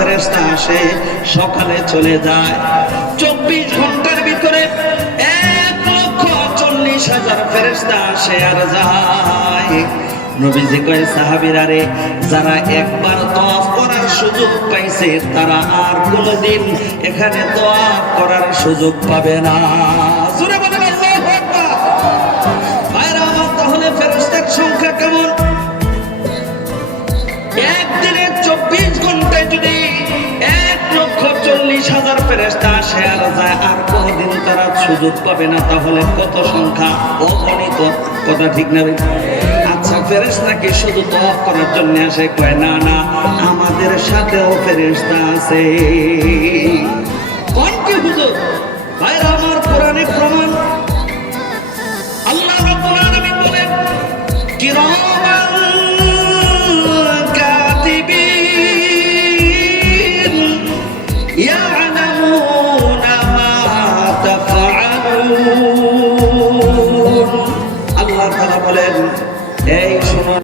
ফেরেস্তা আসে সকালে চলে যায়। চব্বিশ ঘণ্টার ভিতরে এক লক্ষ চল্লিশ হাজার ফেরেস্তা আসে আর যায়। নবীজি সাহাবিরা রে, যারা একবার তওয়াফ করার সুযোগ পাইছে, তারা আর কোনোদিন এখানে তওয়াফ করার সুযোগ পাবে না। হাজার ফেরেস্তা যায়, আর কোনদিন তারা সুযোগ পাবে না, তাহলে কত সংখ্যা অগণিত, কথা ঠিক আচ্ছা শুধু করার জন্য আসে? কয়, না না, আমাদের সাথেও ফেরেস্তা আছে। কোন কি হুজুর? ভাইরা আল্লাহ তাআলা বলেন এই শুনুন